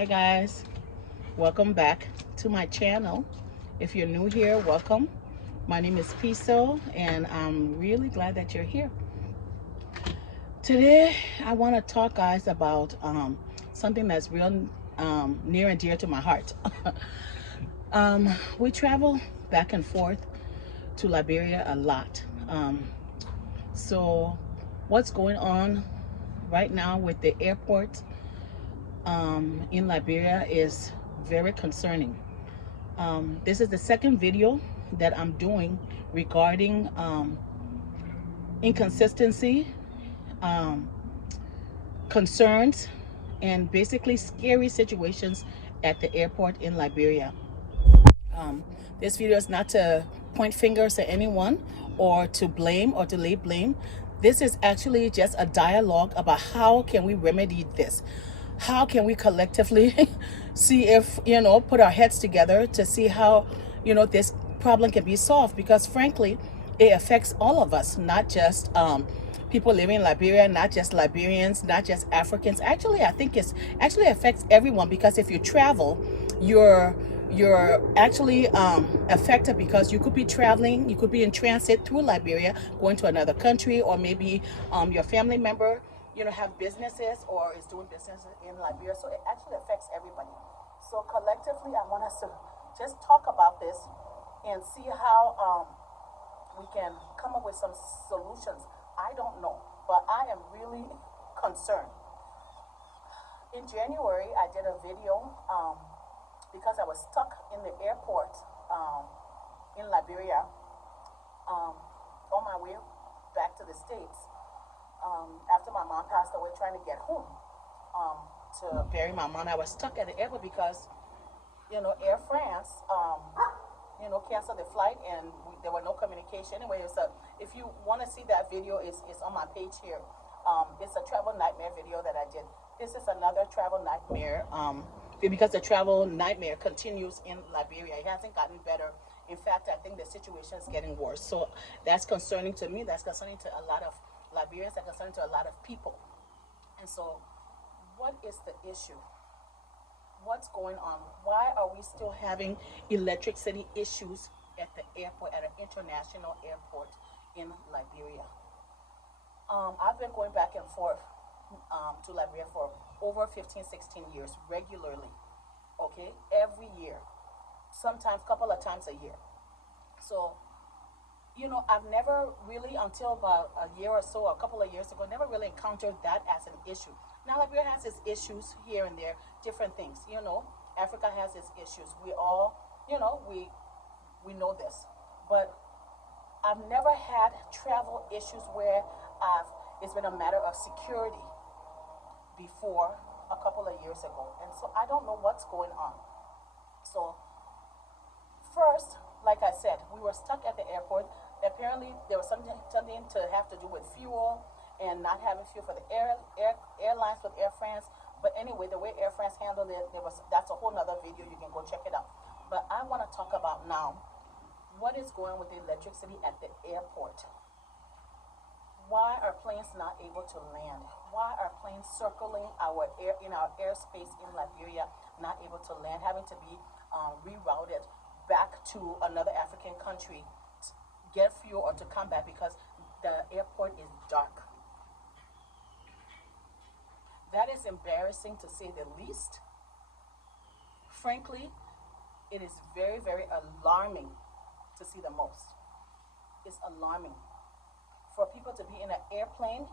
Hi guys, welcome back to my channel. If you're new here, welcome. My name is Piso and I'm really glad that you're here. Today I want to talk guys about something that's real near and dear to my heart. We travel back and forth to Liberia a lot. So what's going on right now with the airport in Liberia is very concerning. This is the second video that I'm doing regarding inconsistency, um, concerns, and basically scary situations at the airport in Liberia. Um, this video is not to point fingers at anyone or to blame or to lay blame. This is actually just a dialogue about how can we remedy this. How can we collectively see if, put our heads together to see how, this problem can be solved, because frankly, it affects all of us, not just people living in Liberia, not just Liberians, not just Africans. Actually, I think it's actually affects everyone, because if you travel, you're actually affected, because you could be traveling, you could be in transit through Liberia, going to another country, or maybe your family member, have businesses or is doing business in Liberia. So it actually affects everybody. So collectively, I want us to just talk about this and see how we can come up with some solutions. I don't know, but I am really concerned. In January, I did a video because I was stuck in the airport in Liberia on my way back to the States after my mom passed away, trying to get home to bury my mom. I was stuck at the airport because, Air France, canceled the flight, and there were no communication. Anyway, so if you want to see that video, it's on my page here. It's a travel nightmare video that I did. This is another travel nightmare because the travel nightmare continues in Liberia. It hasn't gotten better. In fact, I think the situation is getting worse. So that's concerning to me. That's concerning to a lot of Liberians. That's concerning to a lot of people. And so, what is the issue? What's going on? Why are we still having electricity issues at the airport, at an international airport in Liberia? I've been going back and forth to Liberia for over 15, 16 years, regularly, okay? Every year, sometimes a couple of times a year. So, I've never really, until about a year or so, a couple of years ago, never really encountered that as an issue. Now, Liberia has its issues here and there, different things, Africa has its issues. We all, we know this. But I've never had travel issues where it's been a matter of security before a couple of years ago. And so I don't know what's going on. So first, like I said, we were stuck at the airport. Apparently, there was something to have to do with fuel and not having fuel for the airlines with Air France. But anyway, the way Air France handled it, that's a whole nother video. You can go check it out. But I want to talk about now what is going on with the electricity at the airport. Why are planes not able to land? Why are planes circling our airspace in Liberia not able to land, having to be rerouted back to another African country to get fuel or to come back because the airport is dark? That is embarrassing, to say the least. Frankly, it is very, very alarming to see the most. It's alarming for people to be in an airplane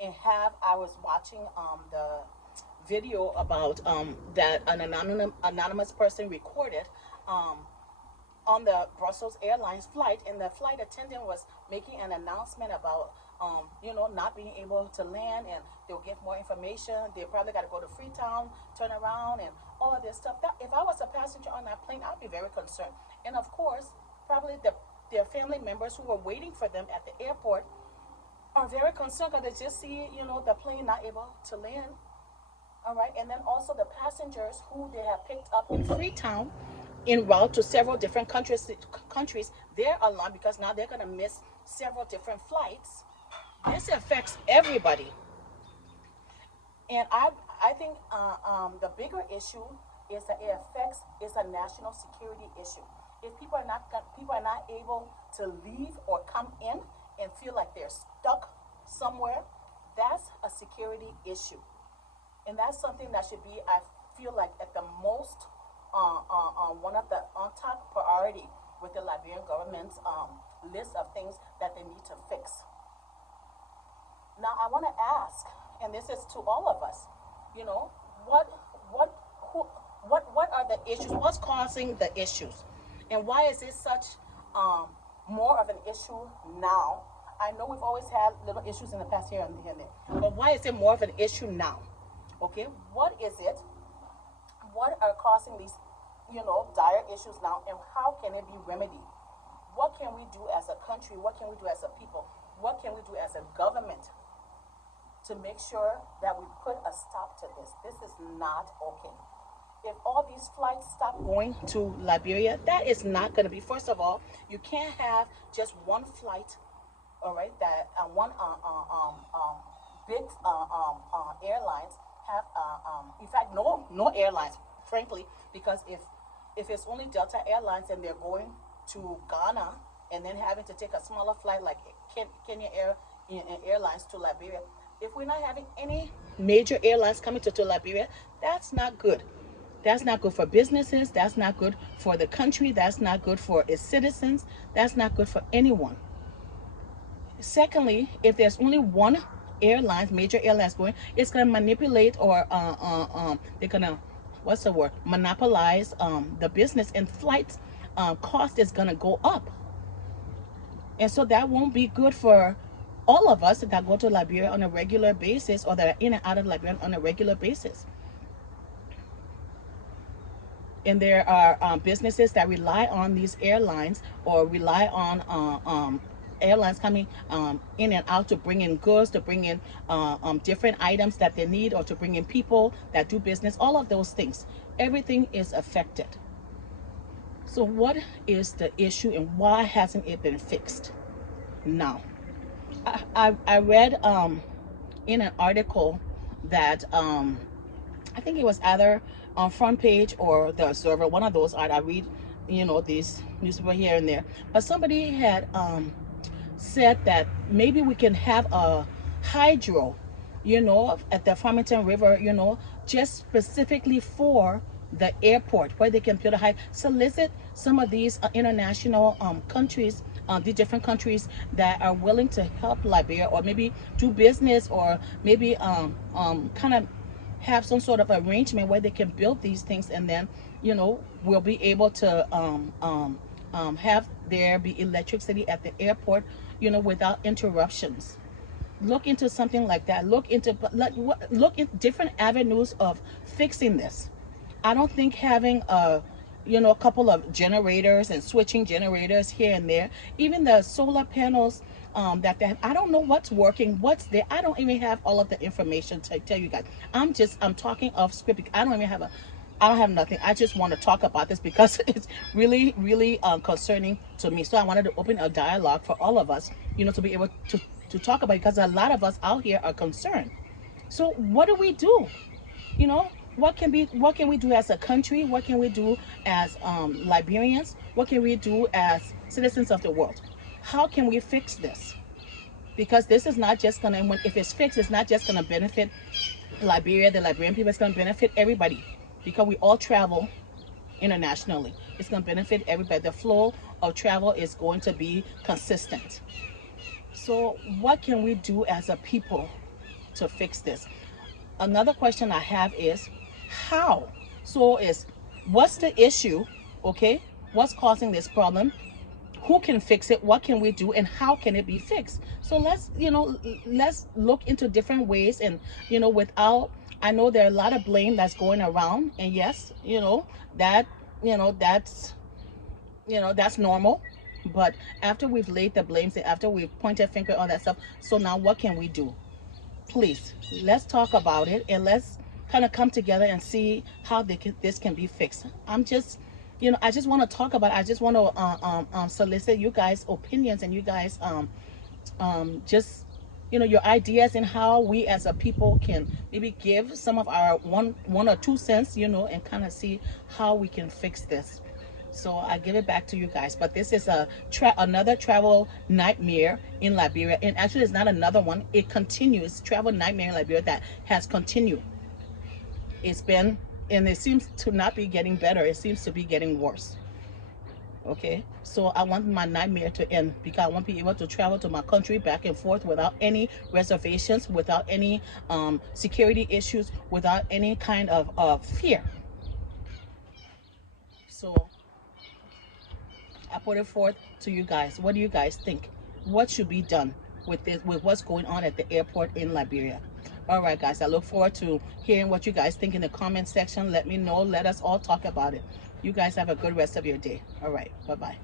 and I was watching the video about that an anonymous person recorded on the Brussels Airlines flight, and the flight attendant was making an announcement about not being able to land, and they'll get more information. They probably got to go to Freetown, turn around, and all of this stuff. That, if I was a passenger on that plane, I'd be very concerned. And of course, probably their family members who were waiting for them at the airport are very concerned because they just see, the plane not able to land. All right, and then also the passengers who they have picked up in Freetown en route to several different countries, they're alarmed because now they're going to miss several different flights. This affects everybody. And I think the bigger issue is that it affects, it's a national security issue. If people are not able to leave or come in and feel like they're stuck somewhere, that's a security issue. And that's something that should be, I feel like, at the most one of the on top priority with the Liberian government's list of things that they need to fix. Now I want to ask, and this is to all of us, you know, what are the issues? What's causing the issues, and why is it such more of an issue now? I know we've always had little issues in the past here and there, but why is it more of an issue now? Okay, what is it? What are causing these, you know, dire issues now, and how can it be remedied? What can we do as a country? What can we do as a people? What can we do as a government to make sure that we put a stop to this? This is not okay. If all these flights stop going to Liberia, that is not going to be. First of all, you can't have just one flight, all right? That one big airlines have. In fact, no airlines, frankly, because if it's only Delta Airlines and they're going to Ghana and then having to take a smaller flight like Kenya Airlines to Liberia, if we're not having any major airlines coming to Liberia, that's not good. That's not good for businesses. That's not good for the country. That's not good for its citizens. That's not good for anyone. Secondly, if there's only one airline, major airlines going, it's going to manipulate or they're going to, what's the word, monopolize the business, and flights cost is going to go up. And so that won't be good for all of us that go to Liberia on a regular basis, or that are in and out of Liberia on a regular basis. And there are businesses that rely on these airlines, or rely on airlines coming in and out to bring in goods, to bring in different items that they need, or to bring in people that do business. All of those things, everything is affected. So what is the issue, and why hasn't it been fixed now? I read in an article that I think it was either on Front Page or The Observer, one of those. I read, you know, these newspaper here and there, but somebody had said that maybe we can have a hydro, you know, at the Farmington River, you know, just specifically for the airport, where they can build a solicit some of these international countries, the different countries that are willing to help Liberia, or maybe do business, or maybe kind of have some sort of arrangement where they can build these things, and then, you know, we'll be able to have there be electricity at the airport, you know, without interruptions. Look into something like that. Look into different avenues of fixing this. I don't think having a couple of generators and switching generators here and there, even the solar panels that they have, I don't know what's working, what's there. I don't even have all of the information to tell you guys. I'm talking off script. I don't have nothing. I just want to talk about this because it's really, really concerning to me. So I wanted to open a dialogue for all of us, you know, to be able to talk about it, because a lot of us out here are concerned. So what do we do? You know, what can we do as a country? What can we do as Liberians? What can we do as citizens of the world? How can we fix this? Because this is not just gonna, if it's fixed, it's not just gonna benefit Liberia, the Liberian people. It's gonna benefit everybody, because we all travel internationally. It's gonna benefit everybody. The flow of travel is going to be consistent. So what can we do as a people to fix this? Another question I have is how? So what's the issue? Okay, what's causing this problem? Who can fix it? What can we do, and how can it be fixed? So let's look into different ways, and without, I know there are a lot of blame that's going around, and yes, that's normal. But after we've laid the blames, and after we've pointed finger, all that stuff, so now what can we do? Please, let's talk about it, and let's kind of come together and see how this can be fixed. I just want to talk about it. I just want to solicit you guys' opinions, and you guys just your ideas and how we as a people can maybe give some of our one or 2 cents, and kind of see how we can fix this. So I give it back to you guys. But this is another travel nightmare in Liberia, and actually it's not another one. It continues, travel nightmare in Liberia that has continued. It's been, and it seems to not be getting better. It seems to be getting worse. Okay, so I want my nightmare to end because I want to be able to travel to my country back and forth without any reservations, without any security issues, without any kind of fear. So I put it forth to you guys. What do you guys think? What should be done with this, with what's going on at the airport in Liberia? All right, guys, I look forward to hearing what you guys think in the comment section. Let me know. Let us all talk about it. You guys have a good rest of your day. All right, bye-bye.